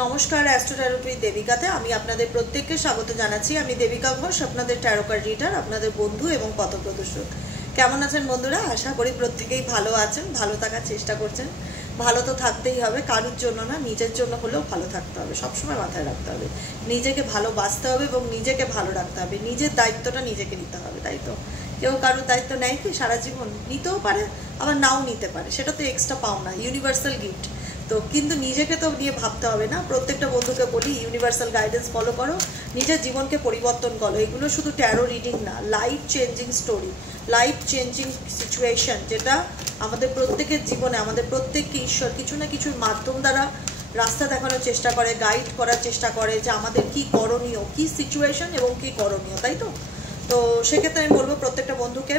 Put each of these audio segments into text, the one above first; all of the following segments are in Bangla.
নমস্কার, অ্যাস্ট্রো ট্যারোপি দেবিকাতে আমি আপনাদের প্রত্যেককে স্বাগত জানাচ্ছি। আমি দেবিকা ঘোষ, আপনাদের ট্যারো কার্ড রিডার, আপনাদের বন্ধু এবং পথপ্রদর্শক। কেমন আছেন বন্ধুরা? আশা করি প্রত্যেকেই ভালো আছেন, ভালো থাকার চেষ্টা করছেন। ভালো তো থাকতেই হবে, কারোর জন্য না, নিজের জন্য হলেও ভালো থাকতে হবে। সবসময় মাথায় রাখতে হবে নিজেকে ভালোবাসতে হবে এবং নিজেকে ভালো রাখতে হবে। নিজের দায়িত্বটা নিজেকে নিতে হবে, তাই তো? কেউ কারোর দায়িত্ব নেয় কি সারা জীবন? নিতেও পারে, আবার নাও নিতে পারে, সেটা তো এক্সট্রা পাওনা, ইউনিভার্সাল গিফট। তো কিন্তু নিজেকে তো নিয়ে ভাবতে হবে না? প্রত্যেকটা বন্ধুকে বলি, ইউনিভার্সাল গাইডেন্স ফলো করো, নিজের জীবনকে পরিবর্তন করো। এগুলো শুধু ট্যারো রিডিং না, life changing story, life changing situation, যেটা আমাদের প্রত্যেকের জীবনে আমাদের প্রত্যেককে ঈশ্বর কিছু না কিছুর মাধ্যম দ্বারা রাস্তা দেখানোর চেষ্টা করে, গাইড করার চেষ্টা করে যে আমাদের কি করণীয়, কি সিচুয়েশন এবং কি করণীয়, তাই তো? তো সেক্ষেত্রে আমি বলবো প্রত্যেকটা বন্ধুকে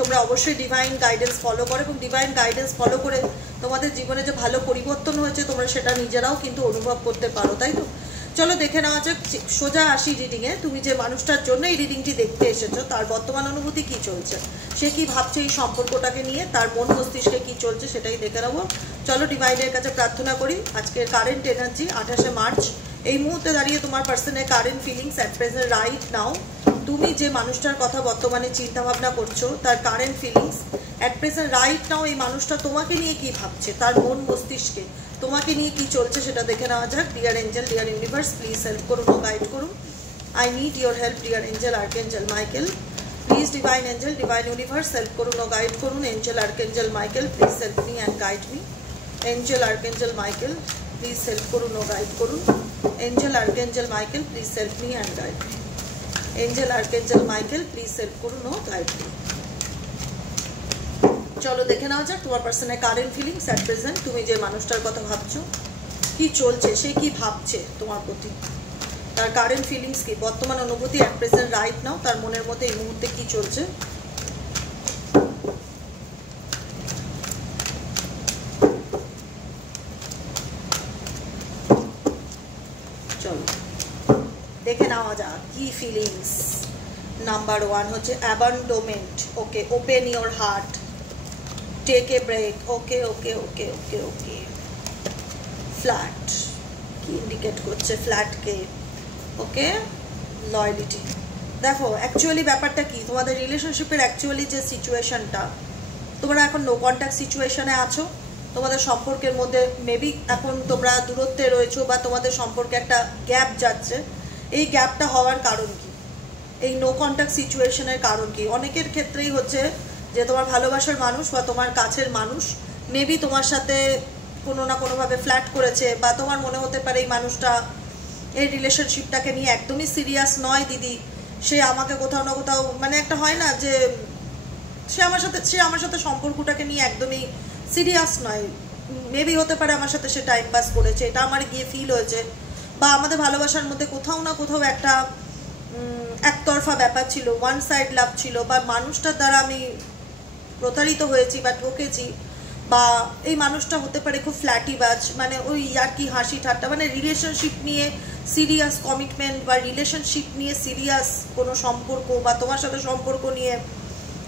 তোমরা অবশ্যই ডিভাইন গাইডেন্স ফলো করো এবং ডিভাইন গাইডেন্স ফলো করে তোমাদের জীবনে যে ভালো পরিবর্তন হয়েছে তোমরা সেটা নিজেরাও কিন্তু অনুভব করতে পারো, তাই তো? চলো দেখে নেওয়া যাক, সোজা আসি রিডিংয়ে। তুমি যে মানুষটার জন্য এই রিডিংটি দেখতে এসেছো তার বর্তমান অনুভূতি কি চলছে, সে কি ভাবছে এই সম্পর্কটাকে নিয়ে, তার মন মস্তিষ্কে কি চলছে সেটাই দেখে নেবো। চলো ডিভাইনের কাছে প্রার্থনা করি। আজকের কারেন্ট এনার্জি 28শে মার্চ, এই মুহূর্তে দাঁড়িয়ে তোমার পার্সনের current feelings at present right now. তুমি যে মানুষটার কথা বর্তমানে চিন্তা ভাবনা করছো তার current feelings at present right now, এই মানুষটা তোমাকে নিয়ে কি ভাবছে, তার মন মস্তিষ্কে তোমাকে নিয়ে কি চলছে সেটা দেখে নেওয়া যাক। Dear angel, dear universe, please help করুন ও গাইড করুন। I need your help dear angel, archangel Michael. Please divine angel, divine universe, help করুন ও গাইড করুন। Angel, archangel Michael, please help me and guide me. Angel, archangel Michael, please help করুন ও গাইড করুন। Angel, archangel Michael, please help me and guide me. Angel, archangel Michael, please help করুন ও গাইড মি। চলো দেখে নেওয়া যাক তোমার পার্সনের কারেন্ট ফিলিংস অ্যাট প্রেজেন্ট। তুমি যে মানুষটার কথা ভাবছো কি চলছে, সে কি ভাবছে তোমার প্রতি, তার কারেন্ট ফিলিংস কি, বর্তমান অনুভূতি অ্যাট প্রেজেন্ট রাইট নাও, তার মনের মধ্যে এই মুহূর্তে কি চলছে। চলো দেখে নেওয়া যাক কি ফিলিংস। নাম্বার 1 হচ্ছে abandonment. Okay, open your heart, take a break. Okay okay okay okay okay. Flat কি ইন্ডিকেট করছে ফ্ল্যাটকে? ওকে, লয়ালিটি। দেখো অ্যাকচুয়ালি ব্যাপারটা কি, তোমাদের রিলেশনশিপের অ্যাকচুয়ালি যে সিচুয়েশনটা, তোমরা এখন নো কন্ট্যাক্ট সিচুয়েশনে আছো। তোমাদের সম্পর্কের মধ্যে মেবি এখন তোমরা দূরত্বে রয়েছো বা তোমাদের সম্পর্কে একটা গ্যাপ যাচ্ছে। এই গ্যাপটা হওয়ার কারণ কি, এই নো কন্ট্যাক্ট সিচুয়েশনের কারণ কি? অনেকের ক্ষেত্রেই হচ্ছে যে তোমার ভালোবাসার মানুষ বা তোমার কাছের মানুষ মেবি তোমার সাথে কোনো না কোনোভাবে ফ্ল্যাট করেছে, বা তোমার মনে হতে পারে এই মানুষটা এই রিলেশনশিপটাকে নিয়ে একদমই সিরিয়াস নয় দিদি, সে আমাকে কোথাও না কোথাও মানে একটা হয় না যে সে আমার সাথে সম্পর্কটাকে নিয়ে একদমই সিরিয়াস নয়। মেবি হতে পারে আমার সাথে সে টাইম পাস করেছে, এটা আমার গিয়ে ফিল হয়েছে, বা আমাদের ভালোবাসার মধ্যে কোথাও না কোথাও একটা একতরফা ব্যাপার ছিল, ওয়ান সাইড লাভ ছিল, বা মানুষটার দ্বারা আমি প্রতারিত হয়েছি বা ঠকেছি, বা এই মানুষটা হতে পারে খুব ফ্ল্যাটিবাজ, মানে ওই আর কি হাসি ঠাট্টা, মানে রিলেশনশিপ নিয়ে সিরিয়াস কমিটমেন্ট বা রিলেশনশিপ নিয়ে সিরিয়াস কোনো সম্পর্ক বা তোমার সাথে সম্পর্ক নিয়ে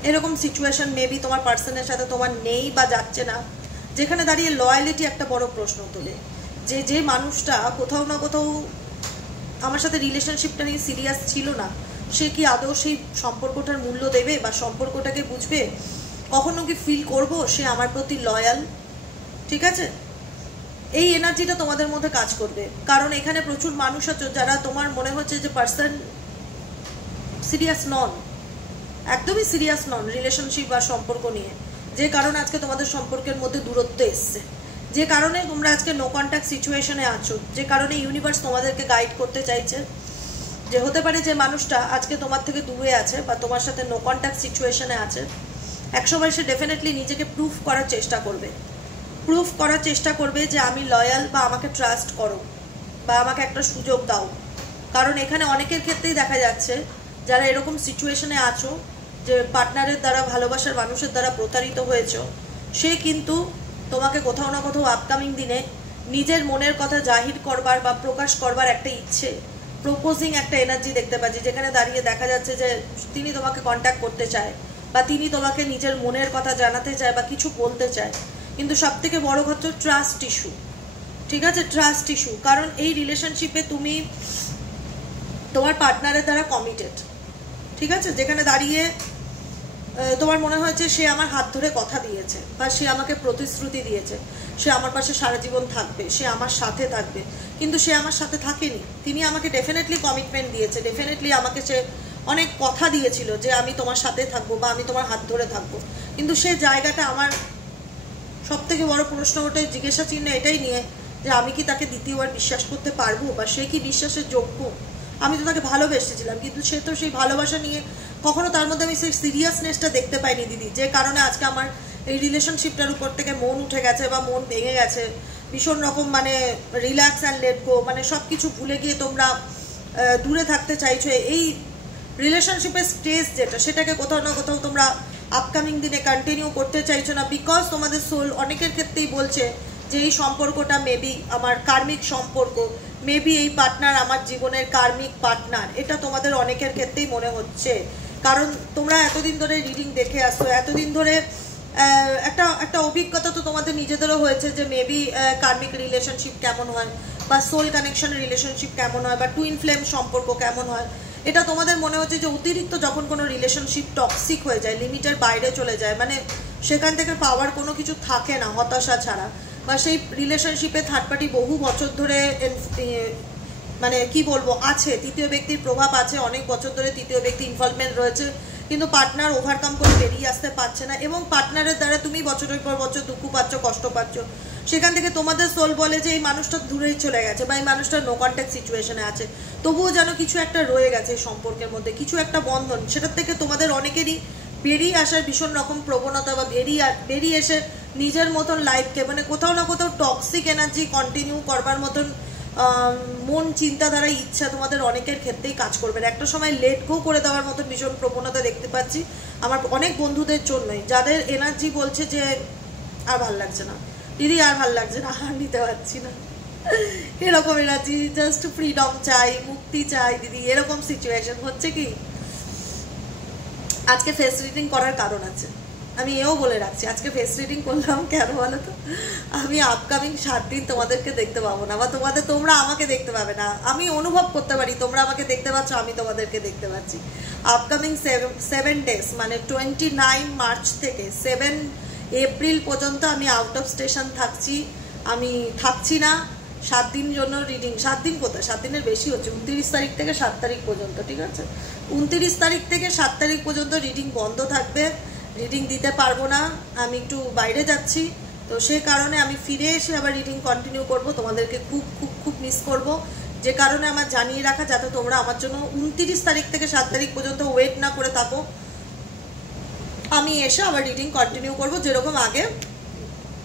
এরকম সিচুয়েশন মেবি তোমার পার্সনের সাথে তোমার নেই বা যাচ্ছে না, যেখানে দাঁড়িয়ে লয়ালিটি একটা বড় প্রশ্ন তোলে যে যে মানুষটা কোথাও না কোথাও আমার সাথে রিলেশনশিপটা নিয়ে সিরিয়াস ছিল না, সে কি আদৌ সেই সম্পর্কটার মূল্য দেবে বা সম্পর্কটাকে বুঝবে? কখনো কি ফিল করব সে আমার প্রতি লয়াল? ঠিক আছে, এই এনার্জিটা তোমাদের মধ্যে কাজ করবে, কারণ এখানে প্রচুর মানুষ আছে যারা তোমার মনে হচ্ছে যে পার্সন সিরিয়াস নন, একদমই সিরিয়াস নন রিলেশনশিপ বা সম্পর্ক নিয়ে, যে কারণে আজকে তোমাদের সম্পর্কের মধ্যে দূরত্ব এসছে, যে কারণে তোমরা আজকে নো কন্ট্যাক্ট সিচুয়েশনে আছো, যে কারণে ইউনিভার্স তোমাদেরকে গাইড করতে চাইছে যে হতে পারে যে মানুষটা আজকে তোমার থেকে দূরে আছে বা তোমার সাথে নো কন্ট্যাক্ট সিচুয়েশনে আছে, একসময় সে ডেফিনেটলি নিজেকে প্রুফ করার চেষ্টা করবে যে আমি লয়াল, বা আমাকে ট্রাস্ট করো, বা আমাকে একটা সুযোগ দাও। কারণ এখানে অনেকের ক্ষেত্রেই দেখা যাচ্ছে যারা এরকম সিচুয়েশনে আছো যে পার্টনারের দ্বারা, ভালোবাসার মানুষের দ্বারা প্রতারিত হয়েছো, সে কিন্তু তোমাকে কোথাও না কোথাও আপকামিং দিনে নিজের মনের কথা জাহির করবার বা প্রকাশ করবার একটা ইচ্ছে, প্রপোজিং একটা এনার্জি দেখতে পাচ্ছি, যেখানে দাঁড়িয়ে দেখা যাচ্ছে যে তিনি তোমাকে কন্ট্যাক্ট করতে চায় বা তিনি তোমাকে নিজের মনের কথা জানাতে চায় বা কিছু বলতে চায়। কিন্তু সব থেকে বড় কথা ট্রাস্ট ইস্যু, ঠিক আছে, ট্রাস্ট ইস্যু। কারণ এই রিলেশনশিপে তুমি তোমার পার্টনারের দ্বারা কমিটেড, ঠিক আছে, যেখানে দাঁড়িয়ে তোমার মনে হয়েছে সে আমার হাত ধরে কথা দিয়েছে বা সে আমাকে প্রতিশ্রুতি দিয়েছে, সে আমার পাশে সারা জীবন থাকবে, সে আমার সাথে থাকবে, কিন্তু সে আমার সাথে থাকেনি। তিনি আমাকে ডেফিনেটলি কমিটমেন্ট দিয়েছে, ডেফিনেটলি আমাকে সে অনেক কথা দিয়েছিল যে আমি তোমার সাথে থাকবো বা আমি তোমার হাত ধরে থাকবো, কিন্তু সে জায়গাটা আমার সব থেকে বড় প্রশ্ন ওঠে, জিজ্ঞাসা চিহ্ন এটাই নিয়ে যে আমি কি তাকে দ্বিতীয়বার বিশ্বাস করতে পারবো বা সে কি বিশ্বাসের যোগ্য। আমি তো তাকে ভালোবেসেছিলাম, কিন্তু সে তো সেই ভালোবাসা নিয়ে কখনো তার মধ্যে আমি সেই সিরিয়াসনেসটা দেখতে পাইনি দিদি, যে কারণে আজকে আমার এই রিলেশনশিপটার উপর থেকে মন উঠে গেছে বা মন ভেঙে গেছে ভীষণ রকম, মানে রিল্যাক্স অ্যান্ড লেট গো, মানে সব কিছু ভুলে গিয়ে তোমরা দূরে থাকতে চাইছো। এই রিলেশনশিপের স্টেজ যেটা, সেটাকে কোথাও না কোথাও তোমরা আপকামিং দিনে কন্টিনিউ করতে চাইছো না, বিকজ তোমাদের সোল অনেকের ক্ষেত্রেই বলছে যে এই সম্পর্কটা মেবি আমার কার্মিক সম্পর্ক, মেবি এই পার্টনার আমার জীবনের কার্মিক পার্টনার, এটা তোমাদের অনেকের ক্ষেত্রেই মনে হচ্ছে। কারণ তোমরা এতদিন ধরে রিডিং দেখে আসছো, এতদিন ধরে একটা অভিজ্ঞতা তো তোমাদের নিজেদেরও হয়েছে যে মেবি কার্মিক রিলেশনশিপ কেমন হয় বা সোল কানেকশন রিলেশনশিপ কেমন হয় বা টুইন ফ্লেম সম্পর্ক কেমন হয়। এটা তোমাদের মনে হচ্ছে যে অতিরিক্ত যখন কোনো রিলেশনশিপ টক্সিক হয়ে যায়, লিমিটের বাইরে চলে যায়, মানে সেখান থেকে পাওয়ার কোনো কিছু থাকে না হতাশা ছাড়া, বা সেই রিলেশনশিপে থার্ড পার্টি বহু বছর ধরে মানে কি বলবো আছে, তৃতীয় ব্যক্তির প্রভাব আছে, অনেক বছর ধরে তৃতীয় ব্যক্তি ইনভলভমেন্ট রয়েছে, কিন্তু পার্টনার ওভারকাম করে বেরিয়ে আসতে পারছে না, এবং পার্টনারের দ্বারা তুমি বছরের পর বছর দুঃখ পাচ্ছ, কষ্ট পাচ্ছ। সেখান থেকে তোমাদের সোল বলে যে এই মানুষটা দূরেই চলে গেছে বা এই মানুষটা নো কন্ট্যাক্ট সিচুয়েশনে আছে, তবুও যেন কিছু একটা রয়ে গেছে এই সম্পর্কের মধ্যে, কিছু একটা বন্ধন, সেটার থেকে তোমাদের অনেকেরই বেরিয়ে আসার ভীষণ রকম প্রবণতা বা বেরিয়ে এসে নিজের মতন লাইফকে, মানে কোথাও না কোথাও টক্সিক এনার্জি কন্টিনিউ করবার মতন মন চিন্তাধারা ইচ্ছা তোমাদের অনেকের ক্ষেত্রেই কাজ করবে। একটা সময় লেট গো করে দেওয়ার মতন ভীষণ প্রবণতা দেখতে পাচ্ছি আমার অনেক বন্ধুদের জন্যই, যাদের এনার্জি বলছে যে আর ভাল লাগছে না দিদি, আর ভাল লাগছে না, আর নিতে পারছি না, এরকম এনার্জি, জাস্ট ফ্রিডম চাই, মুক্তি চাই দিদি, এরকম সিচুয়েশন হচ্ছে। কি আজকে ফেস রিডিং করার কারণ আছে, আমি এও বলে রাখছি, আজকে ফেস রিডিং করলাম কেন বলো তো, আমি আপকামিং 7 দিন তোমাদেরকে দেখতে পাবো না বা তোমরা আমাকে দেখতে পাবে না। আমি অনুভব করতে পারি তোমরা আমাকে দেখতে পাচ্ছ, আমি তোমাদেরকে দেখতে পাচ্ছি। আপকামিং 7 ডেজ মানে 29 মার্চ থেকে 7 এপ্রিল পর্যন্ত আমি আউট অফ স্টেশন থাকছি, আমি থাকছি না 7 দিন জন্য রিডিং। 7 দিন কোথায়, 7 দিনের বেশি হচ্ছে, 29 তারিখ থেকে 7 তারিখ পর্যন্ত, ঠিক আছে, 29 তারিখ থেকে 7 তারিখ পর্যন্ত রিডিং বন্ধ থাকবে, রিডিং দিতে পারবো না, আমি একটু বাইরে যাচ্ছি, তো সেই কারণে আমি ফিরে এসে আবার রিডিং কন্টিনিউ করব। তোমাদেরকে খুব খুব খুব মিস করব, যে কারণে আমার জানিয়ে রাখা, যাতে তোমরা আমার জন্য 29 তারিখ থেকে 7 তারিখ পর্যন্ত ওয়েট না করে থাকো। আমি এসে আবার রিডিং কন্টিনিউ করব যেরকম আগে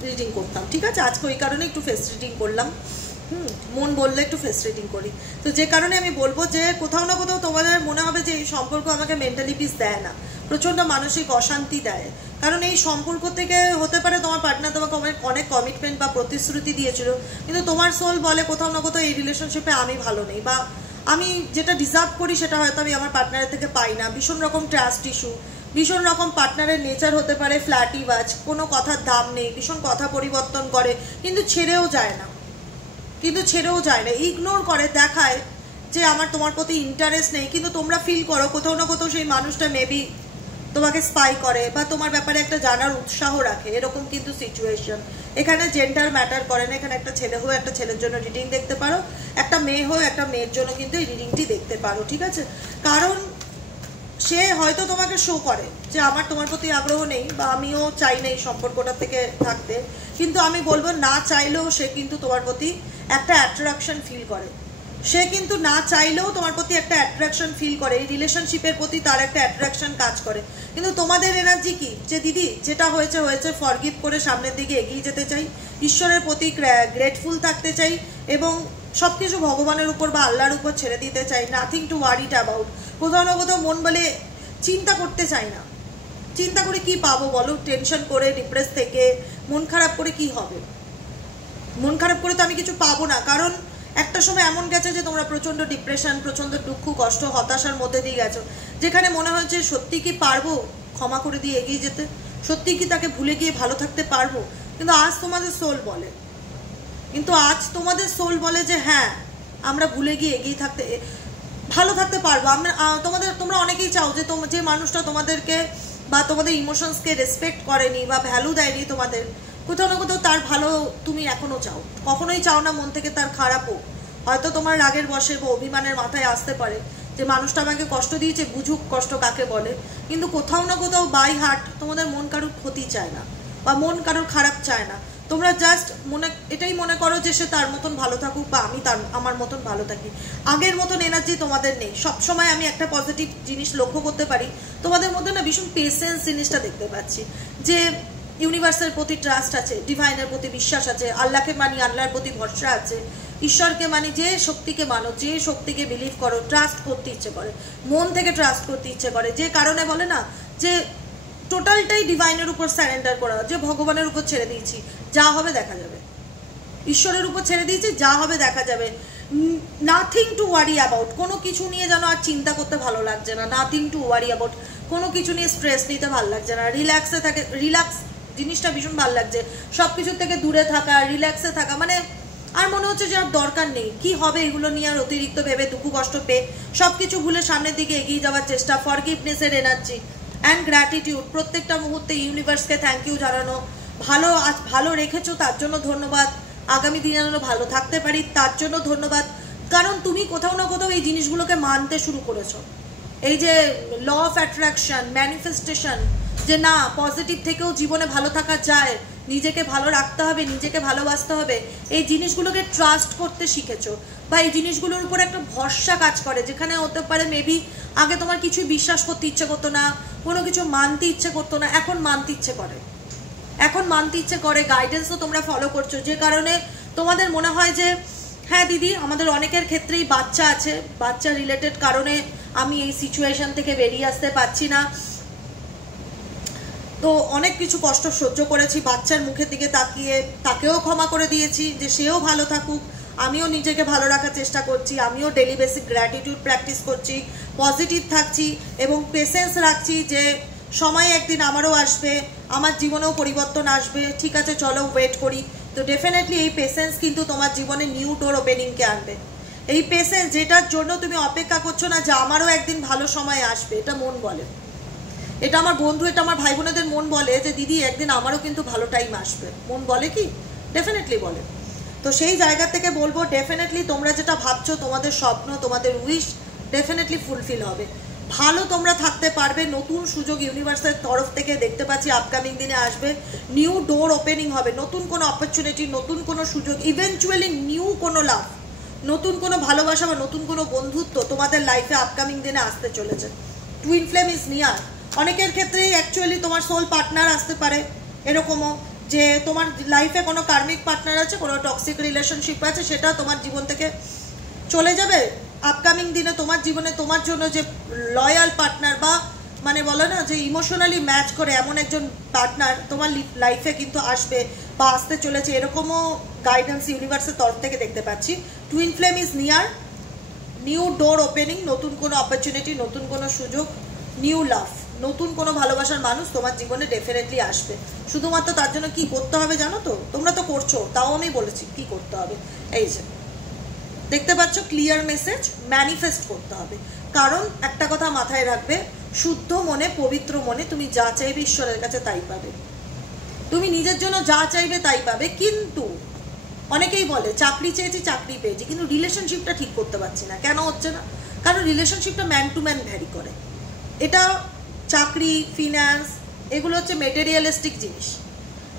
রিডিং করতাম, ঠিক আছে। আজকে ওই কারণে একটু ফেস রিডিং করলাম, মন বললে একটু ফেস রিডিং করি। তো যে কারণে আমি বলবো যে কোথাও না কোথাও তোমাদের মনে হবে যে এই সম্পর্ক আমাকে মেন্টালি পিস দেয় না, প্রচণ্ড মানসিক অশান্তি দেয়। কারণ এই সম্পর্ক থেকে হতে পারে তোমার পার্টনার তোমাকে অনেক কমিটমেন্ট বা প্রতিশ্রুতি দিয়েছিল, কিন্তু তোমার সোল বলে কোথাও না কোথাও এই রিলেশনশিপে আমি ভালো নেই বা আমি যেটা ডিজার্ভ করি সেটা হয়তো আমি আমার পার্টনারের থেকে পাই না। ভীষণ রকম ট্রাস্ট ইস্যু, ভীষণ রকম পার্টনারের নেচার হতে পারে ফ্ল্যাটি বাজ, কোনো কথার দাম নেই, ভীষণ কথা পরিবর্তন করে, কিন্তু ছেড়েও যায় না, ইগনোর করে, দেখায় যে আমার তোমার প্রতি ইন্টারেস্ট নেই, কিন্তু তোমরা ফিল করো কোথাও না কোথাও সেই মানুষটা মেবি তোমাকে স্পাই করে বা তোমার ব্যাপারে একটা জানার উৎসাহ রাখে, এরকম কিন্তু সিচুয়েশন। এখানে জেন্ডার ম্যাটার করে না, এখানে একটা ছেলে হয়ে একটা ছেলের জন্য রিডিং দেখতে পারো, একটা মেয়ে হয়ে একটা মেয়ের জন্য কিন্তু এই রিডিংটি দেখতে পারো, ঠিক আছে। কারণ সে হয়তো তোমাকে শো করে যে আমার তোমার প্রতি আগ্রহ নেই বা আমিও চাই না এই সম্পর্কটা থেকে থাকতে, কিন্তু আমি বলবো না চাইলেও সে কিন্তু তোমার প্রতি একটা অ্যাট্রাকশন ফিল করে, সে কিন্তু না চাইলেও তোমার প্রতি একটা অ্যাট্রাকশন ফিল করে, এই রিলেশনশিপের প্রতি তার একটা অ্যাট্রাকশন কাজ করে। কিন্তু তোমাদের এনার্জি কি, যে দিদি যেটা হয়েছে হয়েছে, ফরগিভ করে সামনের দিকে এগিয়ে যেতে চাই, ঈশ্বরের প্রতি গ্রেটফুল থাকতে চাই এবং সব কিছু ভগবানের উপর বা আল্লাহর উপর ছেড়ে দিতে চাই, নাথিং টু ওয়ারিড অ্যাবাউট। কোথাও না কোথাও মন বলে চিন্তা করতে চাই না, চিন্তা করে কি পাবো বলো, টেনশন করে ডিপ্রেস থেকে মন খারাপ করে কি হবে, মন খারাপ করে তো আমি কিছু পাবো না। কারণ একটা সময় এমন গেছে যে তোমরা প্রচণ্ড ডিপ্রেশন, প্রচণ্ড দুঃখ, কষ্ট, হতাশার মধ্যে দিয়ে গেছো, যেখানে মনে হচ্ছে সত্যি কি পারবো ক্ষমা করে দিয়ে এগিয়ে যেতে, সত্যি কি তাকে ভুলে গিয়ে ভালো থাকতে পারবো। কিন্তু আজ তোমাদের সোল বলে কিন্তু আজ তোমাদের সোল বলে যে হ্যাঁ আমরা ভুলে গিয়ে এগিয়ে থাকতে ভালো থাকতে পারবো। তোমরা অনেকেই চাও যে যে মানুষটা তোমাদেরকে বা তোমাদের ইমোশনসকে রেসপেক্ট করেনি বা ভ্যালু দেয়নি তোমাদের, কোথাও না কোথাও তার ভালো তুমি এখনো চাও, কখনোই চাও না মন থেকে তার খারাপ হোক। হয়তো তোমার রাগের বশে বা অভিমানের মাথায় আসতে পারে যে মানুষটা আমাকে কষ্ট দিয়েছে, বুঝুক কষ্ট কাকে বলে, কিন্তু কোথাও না কোথাও বাই হার্ট তোমাদের মন কারোর ক্ষতি চায় না বা মন কারোর খারাপ চায় না। তোমরা জাস্ট এটাই মনে করো যে সে তার মতন ভালো থাকুক বা আমি আমার মতন ভালো থাকি। আগের মতন এনার্জি তোমাদের নেই। সবসময় আমি একটা পজিটিভ জিনিস লক্ষ্য করতে পারি, তোমাদের মধ্যে না ভীষণ পেশেন্স জিনিসটা দেখতে পাচ্ছি, যে ইউনিভার্সের প্রতি ট্রাস্ট আছে, ডিভাইনের প্রতি বিশ্বাস আছে, আল্লাহকে মানি, আল্লাহর প্রতি ভরসা আছে, ঈশ্বরকে মানি, যে শক্তিকে মানো, যে শক্তিকে বিলিভ করো, ট্রাস্ট করতে ইচ্ছে করে, মন থেকে ট্রাস্ট করতে ইচ্ছে করে, যে কারণে বলে না যে টোটালটাই ডিভাইনের উপর স্যারেন্ডার করা, যে ভগবানের উপর ছেড়ে দিয়েছি, যা হবে দেখা যাবে, ঈশ্বরের উপর ছেড়ে দিয়েছি, যা হবে দেখা যাবে, নাথিং টু ওয়ারি অ্যাবাউট, কোনো কিছু নিয়ে যেন আর চিন্তা করতে ভালো লাগছে না, নাথিং টু ওয়ারি অ্যাবাউট, কোনো কিছু নিয়ে স্ট্রেস নিতে ভালো লাগছে না, রিল্যাক্সে থাকে, রিল্যাক্স জিনিসটা ভীষণ ভালো লাগছে, সব কিছুর থেকে দূরে থাকা, রিল্যাক্সে থাকা, মানে আর মনে হচ্ছে যে আর দরকার নেই, কি হবে এগুলো নিয়ে আর অতিরিক্ত ভেবে দুঃখ কষ্ট পেয়ে সব কিছু ভুলে সামনের দিকে এগিয়ে যাওয়ার চেষ্টা, ফরগিভনেসের এনার্জি অ্যান্ড গ্র্যাটিটিউড, প্রত্যেকটা মুহূর্তে ইউনিভার্সকে থ্যাংক ইউ জানানো, ভালো রেখেছো তার জন্য ধন্যবাদ, আগামী দিনে যেন ভালো থাকতে পারি তার জন্য ধন্যবাদ, কারণ তুমি কোথাও না কোথাও এই জিনিসগুলোকে মানতে শুরু করেছো, এই যে ল অফ অ্যাট্রাকশন, ম্যানিফেস্টেশন, যে না পজিটিভ থেকেও জীবনে ভালো থাকা যায়, নিজেকে ভালো রাখতে হবে, নিজেকে ভালোবাসতে হবে, এই জিনিসগুলোকে ট্রাস্ট করতে শিখেছো, বা এই জিনিসগুলোর উপর একটা ভরসা কাজ করে, যেখানে হতে পারে মেবি আগে তোমার কিছু বিশ্বাস করতে ইচ্ছে করতো না, কোনো কিছু মানতে ইচ্ছে করতো না, এখন মানতে ইচ্ছে করে, এখন মানতে ইচ্ছে করে, গাইডেন্সও তোমরা ফলো করছো, যে কারণে তোমাদের মনে হয় যে হ্যাঁ দিদি আমাদের অনেকের ক্ষেত্রেই বাচ্চা আছে, বাচ্চা রিলেটেড কারণে আমি এই সিচুয়েশন থেকে বেরিয়ে আসতে পারছি না, তো অনেক কিছু কষ্ট সহ্য করেছি, বাচ্চার মুখের দিকে তাকিয়ে তাকেও ক্ষমা করে দিয়েছি যে সেও ভালো থাকুক, আমিও নিজেকে ভালো রাখার চেষ্টা করছি, আমিও ডেলি বেসিক গ্র্যাটিটিউড প্র্যাকটিস করছি, পজিটিভ থাকছি এবং পেশেন্স রাখছি যে সময় একদিন আমারও আসবে, আমার জীবনেও পরিবর্তন আসবে, ঠিক আছে চলো ওয়েট করি। তো ডেফিনেটলি এই পেশেন্স কিন্তু তোমার জীবনে নিউ ডোর ওপেনিংকে আনবে, এই পেশেন্স যেটার জন্য তুমি অপেক্ষা করছো না যে আমারও একদিন ভালো সময় আসবে, এটা মন বলে, এটা আমার বন্ধু, এটা আমার ভাই বোনেদের মন বলে যে দিদি একদিন আমারও কিন্তু ভালো টাইম আসবে, মন বলে কি, ডেফিনেটলি বলে। তো সেই জায়গা থেকে বলবো ডেফিনেটলি তোমরা যেটা ভাবছো, তোমাদের স্বপ্ন, তোমাদের উইশ ডেফিনেটলি ফুলফিল হবে, ভালো তোমরা থাকতে পারবে, নতুন সুযোগ ইউনিভার্সের তরফ থেকে দেখতে পাচ্ছি আপকামিং দিনে আসবে, নিউ ডোর ওপেনিং হবে, নতুন কোনো অপরচুনিটি, নতুন কোনো সুযোগ, ইভেনচুয়ালি নিউ কোনো লাভ, নতুন কোনো ভালোবাসা বা নতুন কোনো বন্ধুত্ব তোমাদের লাইফে আপকামিং দিনে আসতে চলেছে। টুইন ফ্লেম ইজ নিয়ার, অনেকের ক্ষেত্রেই অ্যাকচুয়ালি তোমার সোল পার্টনার আসতে পারে, এরকমও যে তোমার লাইফে কোনো কার্মিক পার্টনার আছে, কোনো টক্সিক রিলেশনশিপ আছে, সেটা তোমার জীবন থেকে চলে যাবে, আপকামিং দিনে তোমার জীবনে তোমার জন্য যে লয়াল পার্টনার বা মানে বলো না যে ইমোশনালি ম্যাচ করে এমন একজন পার্টনার তোমার লাইফে কিন্তু আসবে বা আসতে চলেছে, এরকমও গাইডেন্স ইউনিভার্সের তরফ থেকে দেখতে পাচ্ছি। Twin flame is near, new door opening, নতুন কোনো অপরচুনিটি, নতুন কোনো সুযোগ, নিউ লাভ, নতুন কোনো ভালোবাসার মানুষ তোমার জীবনে ডেফিনেটলি আসবে। শুধুমাত্র তার জন্য কি করতে হবে জানো তো, তোমরা তো করছো, তাও আমি বলেছি কি করতে হবে, এই যে দেখতে পাচ্ছ ক্লিয়ার মেসেজ, ম্যানিফেস্ট করতে হবে, কারণ একটা কথা মাথায় রাখবে, শুদ্ধ মনে পবিত্র মনে তুমি যা চাইবে ঈশ্বরের কাছে তাই পাবে, তুমি নিজের জন্য যা চাইবে তাই পাবে। কিন্তু অনেকেই বলে চাকরি চেয়েছি চাকরি পেয়েছি, কিন্তু রিলেশনশিপটা ঠিক করতে পারছি না, কেন হচ্ছে না, কারণ রিলেশনশিপটা ম্যান টু ম্যান ভ্যারি করে, এটা চাকরি ফিন্যান্স এগুলো হচ্ছে মেটেরিয়ালিস্টিক জিনিস,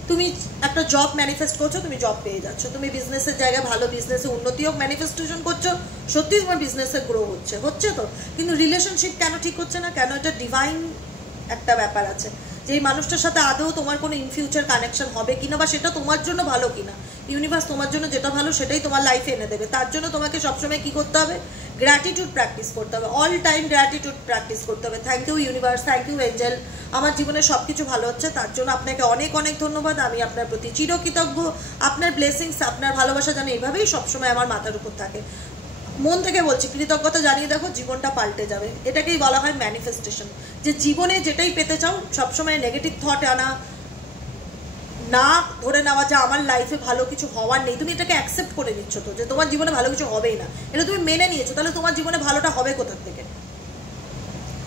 তুমি একটা জব ম্যানিফেস্ট করছো, তুমি জব পেয়ে যাচ্ছ, তুমি বিজনেসের জায়গায় ভালো বিজনেসে উন্নতি হোক ম্যানিফেস্টেশন করছো, সত্যি তোমার বিজনেসে গ্রো হচ্ছে তো, কিন্তু রিলেশনশিপ কেন ঠিক হচ্ছে না, কেন, এটা ডিভাইন একটা ব্যাপার আছে, যে এই মানুষটার সাথে আদৌ তোমার কোনো ইন ফিউচার কানেকশন হবে কিনা বা সেটা তোমার জন্য ভালো কিনা, ইউনিভার্স তোমার জন্য যেটা ভালো সেটাই তোমার লাইফে এনে দেবে, তার জন্য তোমাকে সবসময় কি করতে হবে, গ্র্যাটিটিউড প্র্যাকটিস করতে হবে, অল টাইম গ্র্যাটিটিউড প্র্যাকটিস করতে হবে। Thank you universe, thank you angel, আমার জীবনে সব কিছু ভালো হচ্ছে, তার জন্য আপনাকে অনেক অনেক ধন্যবাদ, আমি আপনার প্রতি চিরকৃতজ্ঞ, আপনার ব্লেসিংস, আপনার ভালোবাসা যেন এইভাবেই সবসময় আমার মাথার উপর থাকে, মন থেকে বলছি কৃতজ্ঞতা জানিয়ে দেখো, জীবনটা পাল্টে যাবে, এটাকেই বলা হয় ম্যানিফেস্টেশন, যে জীবনে যেটাই পেতে চাও সবসময় নেগেটিভ থট আনা না ধরে নেওয়া যে আমার লাইফে ভালো কিছু হওয়ার নেই, তুমি এটাকে অ্যাকসেপ্ট করে নিচ্ছ তো যে তোমার জীবনে ভালো কিছু হবেই না, এটা তুমি মেনে নিয়েছো, তাহলে তোমার জীবনে ভালোটা হবে কোথা থেকে,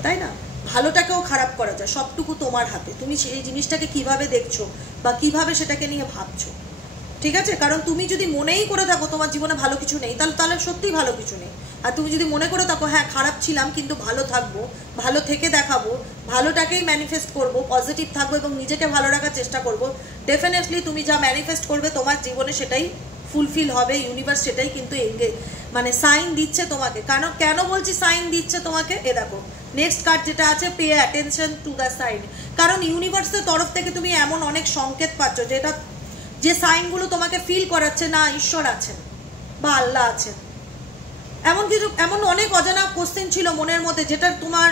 তাই না? ভালোটাকেও খারাপ করা যায়, সবটুকু তোমার হাতে, তুমি সেই জিনিসটাকে কিভাবে দেখছো বা কিভাবে সেটাকে নিয়ে ভাবছো, ঠিক আছে? কারণ তুমি যদি মনেই করে থাকো তোমার জীবনে ভালো কিছু নেই, তাহলে সত্যিই ভালো কিছু নেই। আর তুমি যদি মনে করে থাকো হ্যাঁ খারাপ ছিলাম কিন্তু ভালো থাকবো, ভালো থেকে দেখাবো, ভালোটাকেই ম্যানিফেস্ট করবো, পজিটিভ থাকবো এবং নিজেকে ভালো রাখার চেষ্টা করবো, ডেফিনেটলি তুমি যা ম্যানিফেস্ট করবে তোমার জীবনে সেটাই ফুলফিল হবে। ইউনিভার্স সেটাই কিন্তু মানে সাইন দিচ্ছে তোমাকে। কেন বলছি সাইন দিচ্ছে তোমাকে? এ দেখো নেক্সট কার্ড যেটা আছে, pay attention to the sign. কারণ ইউনিভার্সের তরফ থেকে তুমি এমন অনেক সংকেত পাচ্ছ যেটা, যে সাইনগুলো তোমাকে ফিল করাচ্ছে না ঈশ্বর আছেন বা আল্লাহ আছেন। এমন অনেক অজানা কোশ্চেন ছিল মনের মধ্যে যেটার তোমার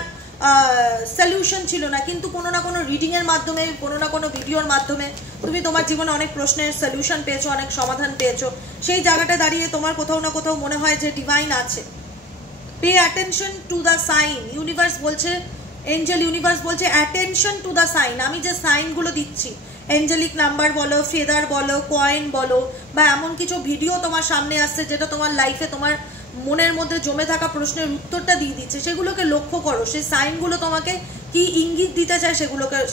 সলিউশন ছিল না, কিন্তু কোনো না কোনো রিডিংয়ের মাধ্যমে, কোনো না কোনো ভিডিওর মাধ্যমে তুমি তোমার জীবনে অনেক প্রশ্নের সলিউশন পেয়েছো, অনেক সমাধান পেয়েছো। সেই জায়গাটা দাঁড়িয়ে তোমার কোথাও না কোথাও মনে হয় যে ডিভাইন আছে। Pay attention to the sign. Universe বলছে, এঞ্জেল ইউনিভার্স বলছে অ্যাটেনশন টু দ্য সাইন। আমি যে সাইনগুলো দিচ্ছি, এঞ্জেলিক নাম্বার বলো, ফেদার বলো, কয়েন বলো, বা এমন কিছু ভিডিও তোমার সামনে আসছে যেটা তোমার লাইফে তোমার মনের মধ্যে জমে থাকা প্রশ্নের উত্তরটা দিয়ে দিচ্ছে, সেগুলোকে লক্ষ্য করো। সেই সাইনগুলো তোমাকে কি ইঙ্গিত দিতে চায়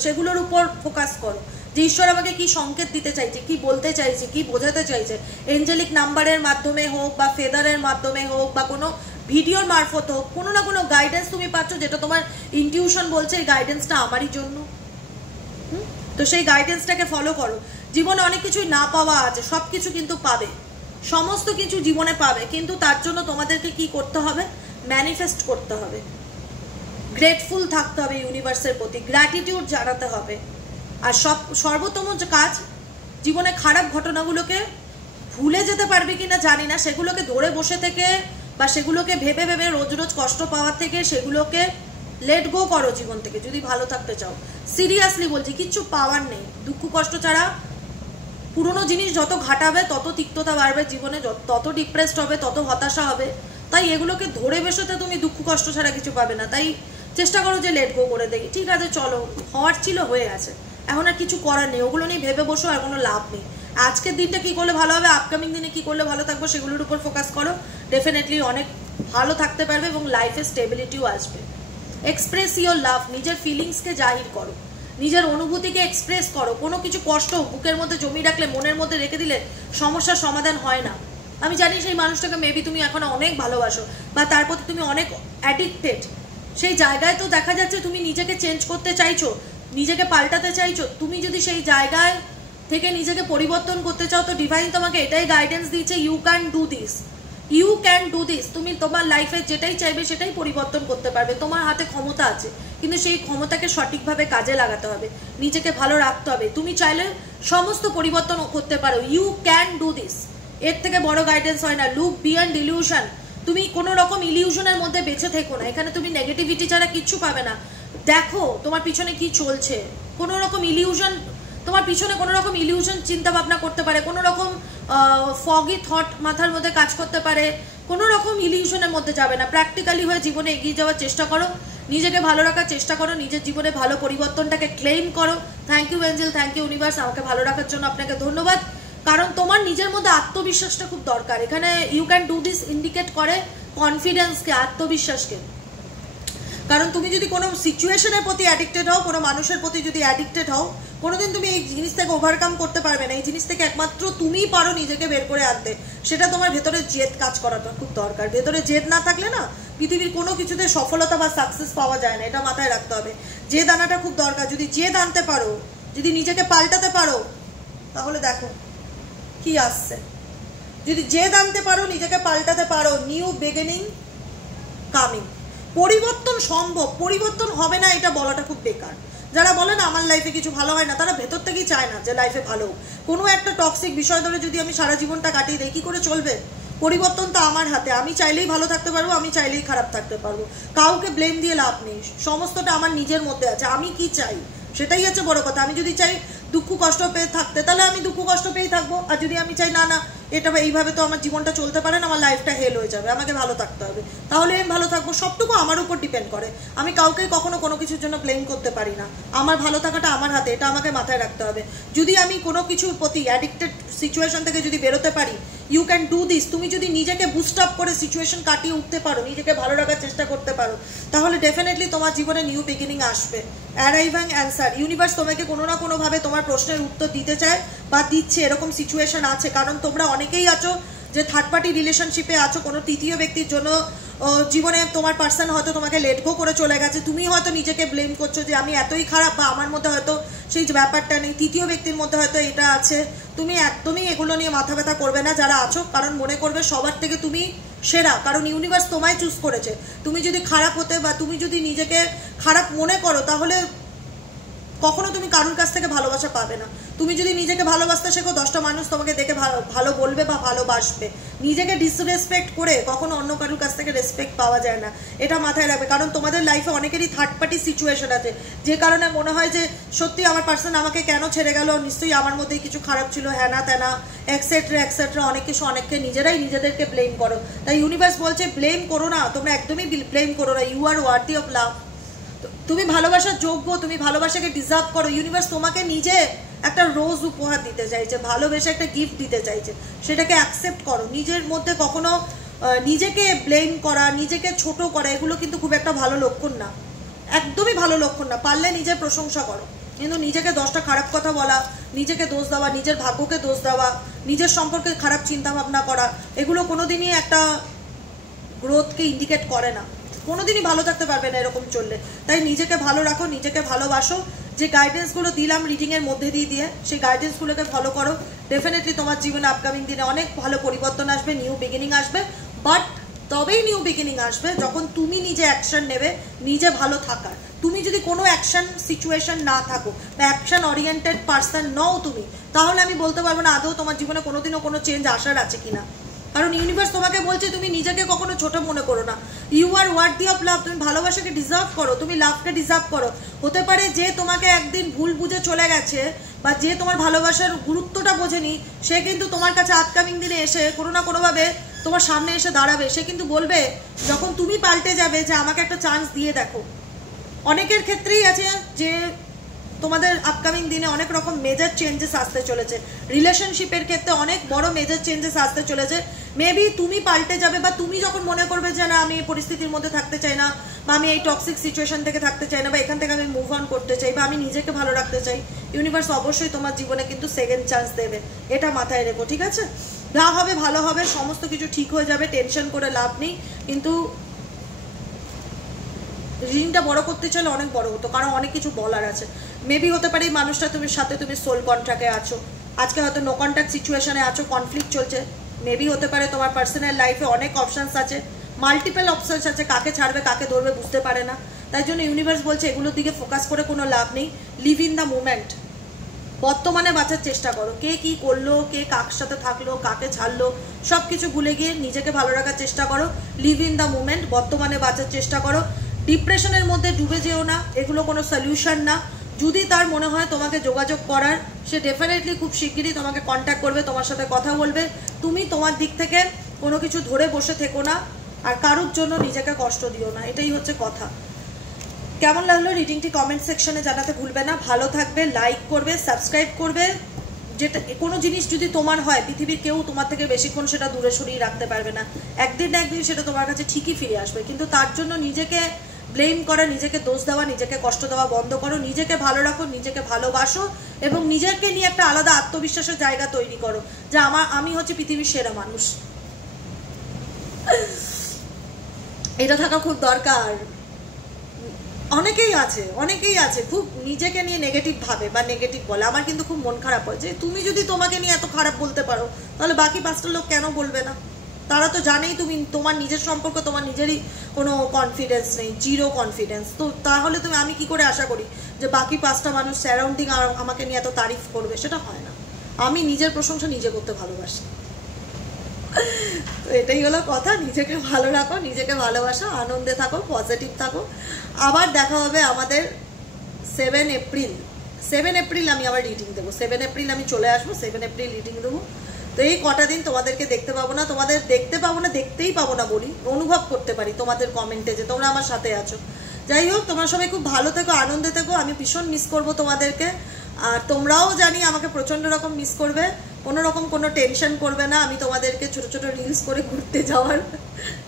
সেগুলোর উপর ফোকাস করো, যে ঈশ্বর আমাকে কি সংকেত দিতে চাইছে, কি বলতে চাইছে, কি বোঝাতে চাইছে। এঞ্জেলিক নাম্বারের মাধ্যমে হোক বা ফেদারের মাধ্যমে হোক বা কোনো ভিডিওর মারফত হোক, কোনো না কোনো গাইডেন্স তুমি পাচ্ছ যেটা তোমার ইনটিউশন বলছে এই গাইডেন্সটা আমারই জন্য। তো সেই গাইডেন্সটাকে ফলো করো। জীবনে অনেক কিছুই না পাওয়া আছে, সব কিছু কিন্তু পাবে, সমস্ত কিছু জীবনে পাবে, কিন্তু তার জন্য তোমাদেরকে কি করতে হবে? ম্যানিফেস্ট করতে হবে, গ্রেটফুল থাকতে হবে ইউনিভার্সের প্রতি, গ্র্যাটিটিউড জানাতে হবে। আর সর্বোত্তম যে কাজ, জীবনে খারাপ ঘটনাগুলোকে ভুলে যেতে পারবে কিনা জানি না, সেগুলোকে ধরে বসে থেকে বা সেগুলোকে ভেবে ভেবে রোজ রোজ কষ্ট পাওয়ার থেকে সেগুলোকে লেট গো করো জীবন থেকে, যদি ভালো থাকতে চাও। সিরিয়াসলি বলছি, কিচ্ছু পাওয়ার নেই দুঃখ কষ্ট ছাড়া। পুরনো জিনিস যত ঘাটাবে তত তিক্ততা বাড়বে জীবনে, তত ডিপ্রেসড হবে, তত হতাশা হবে। তাই এগুলোকে ধরে বসতে তুমি দুঃখ কষ্ট ছাড়া কিছু পাবে না। তাই চেষ্টা করো যে লেট গো করে দেখি, ঠিক আছে চলো হওয়ার ছিল হয়ে গেছে, এখন আর কিছু করার নেই, ওগুলো নিয়ে ভেবে বসো, আর কোনো লাভ নেই। আজকের দিনটা কি করলে ভালো হবে, আপকামিং দিনে কি করলে ভালো থাকবো, সেগুলোর উপর ফোকাস করো, ডেফিনেটলি অনেক ভালো থাকতে পারবে এবং লাইফে স্টেবিলিটিও আসবে। এক্সপ্রেস ইওর লাভ, নিজের ফিলিংসকে জাহির করো, নিজের অনুভূতিকে এক্সপ্রেস করো। কোনো কিছু কষ্ট বুকের মধ্যে জমিয়ে রাখলে, মনের মধ্যে রেখে দিলে সমস্যার সমাধান হয় না। আমি জানি সেই মানুষটাকে মেবি তুমি এখন অনেক ভালোবাসো বা তার প্রতি তুমি অনেক অ্যাডিক্টেড, সেই জায়গায় তো দেখা যাচ্ছে তুমি নিজেকে চেঞ্জ করতে চাইছো, নিজেকে পাল্টাতে চাইছো। তুমি যদি সেই জায়গায় থেকে নিজেকে পরিবর্তন করতে চাও, তো ডিভাইন তোমাকে এটাই গাইডেন্স দিচ্ছে, you can do this, you can do this. তুমি তোমার লাইফে যেটাই চাইবে সেটাই পরিবর্তন করতে পারবে, তোমার হাতে ক্ষমতা আছে, কিন্তু সেই ক্ষমতাকে সঠিকভাবে কাজে লাগাতে হবে, নিজেকে ভালো রাখতে হবে। তুমি চাইলে সমস্ত পরিবর্তন করতে পারো, ইউ ক্যান ডু দিস। এর থেকে বড় গাইডেন্স হয় না। লুক বিয়ন্ড ইলিউশন, তুমি কোনো রকম ইলিউশনের মধ্যে বেঁচে থেকো না, এখানে তুমি নেগেটিভিটি ছাড়া কিচ্ছু পাবে না। দেখো তোমার পিছনে কি চলছে, কোনো রকম ইলিউশন, তোমার পিছনে কোনো রকম ইলিউশন চিন্তা ভাবনা করতে পারে, কোনো রকম ফগি থট মাথার মধ্যে কাজ করতে পারে, কোনো রকম ইলিউশনের মধ্যে যাবে না। প্র্যাকটিক্যালি হয়ে জীবনে এগিয়ে যাওয়ার চেষ্টা করো, নিজেকে ভালো রাখার চেষ্টা করো, নিজের জীবনে ভালো পরিবর্তনটাকে ক্লেম করো। Thank you angel, thank you universe, আমাকে ভালো রাখার জন্য আপনাকে ধন্যবাদ। কারণ তোমার নিজের মধ্যে আত্মবিশ্বাসটা খুব দরকার। এখানে you can do this indicate করে কনফিডেন্সকে, আত্মবিশ্বাসকে। কারণ তুমি যদি কোনো সিচুয়েশনের প্রতি অ্যাডিক্টেড হও, কোনো মানুষের প্রতি যদি অ্যাডিক্টেড হও, কোনোদিন তুমি এই জিনিস থেকে ওভারকাম করতে পারবে না। এই জিনিস থেকে একমাত্র তুমিই পারো নিজেকে বের করে আনতে, সেটা তোমার ভেতরে জেদ কাজ করাটা খুব দরকার। ভেতরে জেদ না থাকলে না পৃথিবীর কোনো কিছুতে সফলতা বা সাকসেস পাওয়া যায় না, এটা মাথায় রাখতে হবে। জেদ আনাটা খুব দরকার। যদি জেদ আনতে পারো, যদি নিজেকে পাল্টাতে পারো, তাহলে দেখো কি আসছে। যদি জেদ আনতে পারো, নিজেকে পাল্টাতে পারো, নিউ বিগিনিং কামিং। পরিবর্তন সম্ভব, পরিবর্তন হবে না এটা বলাটা খুব বেকার। যারা বলে না আমার লাইফে কিছু ভালো হয় না, তারা ভেতর থেকেই চায় না যে লাইফে ভালো। কোনো একটা টক্সিক বিষয় ধরে যদি আমি সারা জীবনটা কাটিয়ে দিই, কি করে চলবে? পরিবর্তন তো আমার হাতে, আমি চাইলেই ভালো থাকতে পারবো, আমি চাইলেই খারাপ থাকতে পারবো। কাউকে ব্লেম দিয়ে লাভ নেই, সমস্তটা আমার নিজের মধ্যে আছে। আমি কি চাই সেটাই হচ্ছে বড় কথা। আমি যদি চাই দুঃখ কষ্ট পেয়ে থাকতে, তাহলে আমি দুঃখ কষ্ট পেয়েই থাকবো। আর যদি আমি চাই না না এটা এইভাবে তো আমার জীবনটা চলতে পারে না, আমার লাইফটা হেল হয়ে যাবে, আমাকে ভালো থাকতে হবে, তাহলে আমি ভালো থাকবো। সবটুকু আমার উপর ডিপেন্ড করে, আমি কাউকে কখনো কোনো কিছুর জন্য ব্লেম করতে পারি না। আমার ভালো থাকাটা আমার হাতে, এটা আমাকে মাথায় রাখতে হবে। যদি আমি কোনো কিছুর প্রতি অ্যাডিক্টেড সিচুয়েশন থেকে যদি বেরোতে পারি, ইউ ক্যান ডু দিস। তুমি যদি নিজেকে বুস্ট আপ করে সিচুয়েশন কাটিয়ে উঠতে পারো, নিজেকে ভালো রাখার চেষ্টা করতে পারো, তাহলে ডেফিনেটলি তোমার জীবনে নিউ বিগিনিং আসবে। অ্যারাইভ অ্যান্ড অ্যান্সার, ইউনিভার্স তোমাকে কোনো না কোনোভাবে তোমার প্রশ্নের উত্তর দিতে চায় বা দিচ্ছে, এরকম সিচুয়েশন আছে। কারণ তোমরা অনেকেই আছো যে থার্ড পার্টি রিলেশনশিপে আছো, কোনো তৃতীয় ব্যক্তির জন্য জীবনে তোমার পার্সন হয়তো তোমাকে লেট গো করে চলে গেছে, তুমি হয়তো নিজেকে ব্লেম করছো যে আমি এতই খারাপ, বা আমার মধ্যে হয়তো সেই ব্যাপারটা নেই, তৃতীয় ব্যক্তির মধ্যে হয়তো এটা আছে। তুমি একদমই এগুলো নিয়ে মাথা ব্যথা করবে না যারা আছো, কারণ মনে করবে সবার থেকে তুমি সেরা, কারণ ইউনিভার্স তোমায় চুজ করেছে। তুমি যদি খারাপ হতে বা তুমি যদি নিজেকে খারাপ মনে করো, তাহলে কখনো তুমি কারোর কাছ থেকে ভালোবাসা পাবে না। তুমি যদি নিজেকে ভালোবাসতে শেখো, 10টা মানুষ তোমাকে দেখে ভালো বলবে বা ভালোবাসবে। নিজেকে ডিসরেসপেক্ট করে কখনো অন্য কারোর কাছ থেকে রেসপেক্ট পাওয়া যায় না, এটা মাথায় রাখবে। কারণ তোমাদের লাইফে অনেকেরই থার্ড পার্টি সিচুয়েশন আছে, যে কারণে মনে হয় যে সত্যি আমার পার্সন আমাকে কেন ছেড়ে গেল, নিশ্চয়ই আমার মধ্যেই কিছু খারাপ ছিল, হ্যানা ত্যানা এক্সেট্রা এক্সেট্রা, অনেক কিছু অনেককে নিজেরাই নিজেদেরকে ব্লেম করো। তাই ইউনিভার্স বলছে ব্লেম করো না, তোমরা একদমই ব্লেম করো না। You are worthy of love, তুমি ভালোবাসার যোগ্য, তুমি ভালোবাসাকে ডিজার্ভ করো। ইউনিভার্স তোমাকে নিজে একটা রোজ উপহার দিতে চাইছে, ভালোবেসে একটা গিফট দিতে চাইছে, সেটাকে অ্যাকসেপ্ট করো। নিজের মধ্যে কখনো নিজেকে ব্লেম করা, নিজেকে ছোট করা, এগুলো কিন্তু খুব একটা ভালো লক্ষণ না, একদমই ভালো লক্ষণ না। পারলে নিজের প্রশংসা করো, কিন্তু নিজেকে 10টা খারাপ কথা বলা, নিজেকে দোষ দেওয়া, নিজের ভাগ্যকে দোষ দেওয়া, নিজের সম্পর্কে খারাপ চিন্তা ভাবনা করা, এগুলো কোনোদিনই একটা গ্রোথকে ইন্ডিকেট করে না, কোনোদিনই ভালো থাকতে পারবে না এরকম চললে। তাই নিজেকে ভালো রাখো, নিজেকে ভালোবাসো। যে গাইডেন্সগুলো দিলাম রিডিংয়ের মধ্যে দিয়ে সেই গাইডেন্সগুলোকে ফলো করো, ডেফিনেটলি তোমার জীবনে আপকামিং দিনে অনেক ভালো পরিবর্তন আসবে, নিউ বিগিনিং আসবে। বাট তবেই নিউ বিগিনিং আসবে যখন তুমি নিজে অ্যাকশন নেবে, নিজে ভালো থাকার। তুমি যদি কোনো অ্যাকশন সিচুয়েশন না থাকো বা অ্যাকশন ওরিয়েন্টেড পার্সন নও তুমি, তাহলে আমি বলতে পারবো না আদৌ তোমার জীবনে কোনোদিনও কোনো চেঞ্জ আসার আছে কিনা। কারণ ইউনিভার্স তোমাকে বলছে তুমি নিজেকে কখনো ছোট মনে করো না। You are worthy of love, তুমি ভালোবাসাকে ডিজার্ভ করো, তুমি লাভকে ডিজার্ভ করো। হতে পারে যে তোমাকে একদিন ভুল বুঝে চলে গেছে বা যে তোমার ভালোবাসার গুরুত্বটা বোঝেনি, সে কিন্তু তোমার কাছে আপকামিং দিনে এসে কোনো না কোনোভাবে তোমার সামনে এসে দাঁড়াবে। সে কিন্তু বলবে যখন তুমি পাল্টে যাবে যে আমাকে একটা চান্স দিয়ে দেখো। অনেকের ক্ষেত্রেই আছে যে তোমাদের আপকামিং দিনে অনেক রকম মেজর চেঞ্জেস আসতে চলেছে, রিলেশনশিপের ক্ষেত্রে অনেক বড় মেজর চেঞ্জেস আসতে চলেছে। মেবি তুমি পাল্টে যাবে বা তুমি যখন মনে করবে যে না আমি এই পরিস্থিতির মধ্যে থাকতে চাই না, বা আমি এই টক্সিক সিচুয়েশন থেকে থাকতে চাই না, বা এখান থেকে আমি মুভ অন করতে চাই, বা আমি নিজেকে ভালো রাখতে চাই, ইউনিভার্স অবশ্যই তোমার জীবনে কিন্তু সেকেন্ড চান্স দেবে, এটা মাথায় রেখো, ঠিক আছে? যা হবে ভালো হবে, সমস্ত কিছু ঠিক হয়ে যাবে, টেনশন করে লাভ নেই। কিন্তু রিডিংটা বড় করতে চাইলে অনেক বড় হতো, কারণ অনেক কিছু বলার আছে। মেবি হতে পারে এই মানুষটা তুমি সাথে তুমি সোল কন্ট্রাক্টে আছো, আজকে হয়তো নো কন্ট্যাক্ট সিচুয়েশনে আছো, কনফ্লিক্ট চলছে। মেবি হতে পারে তোমার পার্সোনাল লাইফে অনেক অপশানস আছে, মাল্টিপল অপশানস আছে, কাকে ছাড়বে কাকে ধরবে বুঝতে পারে না। তাই জন্য ইউনিভার্স বলছে এগুলোর দিকে ফোকাস করে কোনো লাভ নেই, লিভ ইন দ্য মোমেন্ট, বর্তমানে বাঁচার চেষ্টা করো। কে কি করলো, কে কার সাথে থাকলো, কাকে ছাড়লো, সব কিছু ভুলে গিয়ে নিজেকে ভালো রাখার চেষ্টা করো। লিভ ইন দ্য মোমেন্ট, বর্তমানে বাঁচার চেষ্টা করো। ডিপ্রেশনের মধ্যে ডুবে যেও না, এগুলো কোনো সলিউশন না। যদি তার মনে হয় তোমাকে যোগাযোগ করার, সে ডেফিনেটলি খুব শিগগিরই তোমাকে কন্ট্যাক্ট করবে, তোমার সাথে কথা বলবে। তুমি তোমার দিক থেকে কোনো কিছু ধরে বসে থেকো না, আর কারোর জন্য নিজেকে কষ্ট দিও না, এটাই হচ্ছে কথা। কেমন লাগলো রিডিংটি কমেন্ট সেকশনে জানাতে ভুলবে না। ভালো থাকবে, লাইক করবে, সাবস্ক্রাইব করবে। যেটা কোনো জিনিস যদি তোমার হয়, পৃথিবীর কেউ তোমার থেকে বেশিক্ষণ সেটা দূরে সরিয়ে রাখতে পারবে না, একদিন না একদিন সেটা তোমার কাছে ঠিকই ফিরে আসবে। কিন্তু তার জন্য নিজেকে ব্লেম করা, নিজেকে দোষ দেওয়া, নিজেকে কষ্ট দেওয়া বন্ধ করো। নিজেকে ভালো রাখো, নিজেকে ভালোবাসো, এবং নিজেকে নিয়ে একটা আলাদা আত্মবিশ্বাসের জায়গা তৈরি করো যে আমি হচ্ছে পৃথিবীর সেরা মানুষ। এটা থাকা খুব দরকার। অনেকেই আছে খুব নিজেকে নিয়ে নেগেটিভ ভাবে বা নেগেটিভ বলে। আমার কিন্তু খুব মন খারাপ হয় যে তুমি যদি তোমাকে নিয়ে এত খারাপ বলতে পারো, তাহলে বাকি 5টা লোক কেন বলবে না? তারা তো জানেই তুমি তোমার নিজের সম্পর্ক, তোমার নিজেরই কোনো কনফিডেন্স নেই, জিরো কনফিডেন্স। তো তাহলে আমি কি করে আশা করি যে বাকি 5টা মানুষ সারাউন্ডিং আমাকে নিয়ে এত তারিফ করবে? সেটা হয় না। আমি নিজের প্রশংসা নিজে করতে ভালোবাসি। তো এটাই হলো কথা। নিজেকে ভালো রাখো, নিজেকে ভালোবাসো, আনন্দে থাকো, পজিটিভ থাকো। আবার দেখা হবে আমাদের 7 এপ্রিল আমি আবার রিডিং দেবো। 7 এপ্রিল আমি চলে আসবো, 7 এপ্রিল রিডিং দেবো। তো এই কটা দিন তোমাদেরকে দেখতে পাবো না, তোমাদের দেখতে পাবো না, দেখতেই পাবো না বলি, অনুভব করতে পারি তোমাদের কমেন্টে যে তোমরা আমার সাথে আছো। যাই হোক, তোমরা সবাই খুব ভালো থেকো, আনন্দে থেকো, আমি ভীষণ মিস করবো তোমাদেরকে। আর তোমরাও জানি আমাকে প্রচণ্ড রকম মিস করবে, কোনো রকম কোনো টেনশন করবে না, আমি তোমাদেরকে ছোট ছোট রিলস করে ঘুরতে যাওয়ার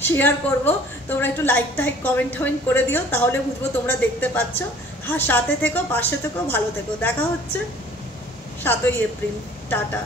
শেয়ার করব। তোমরা একটু লাইক টাইক কমেন্ট টমেন্ট করে দিও, তাহলে বুঝবো তোমরা দেখতে পাচ্ছ। হ্যাঁ, সাথে থেকো, পাশে থেকো, ভালো থেকো। দেখা হচ্ছে 7ই এপ্রিল। টাটা।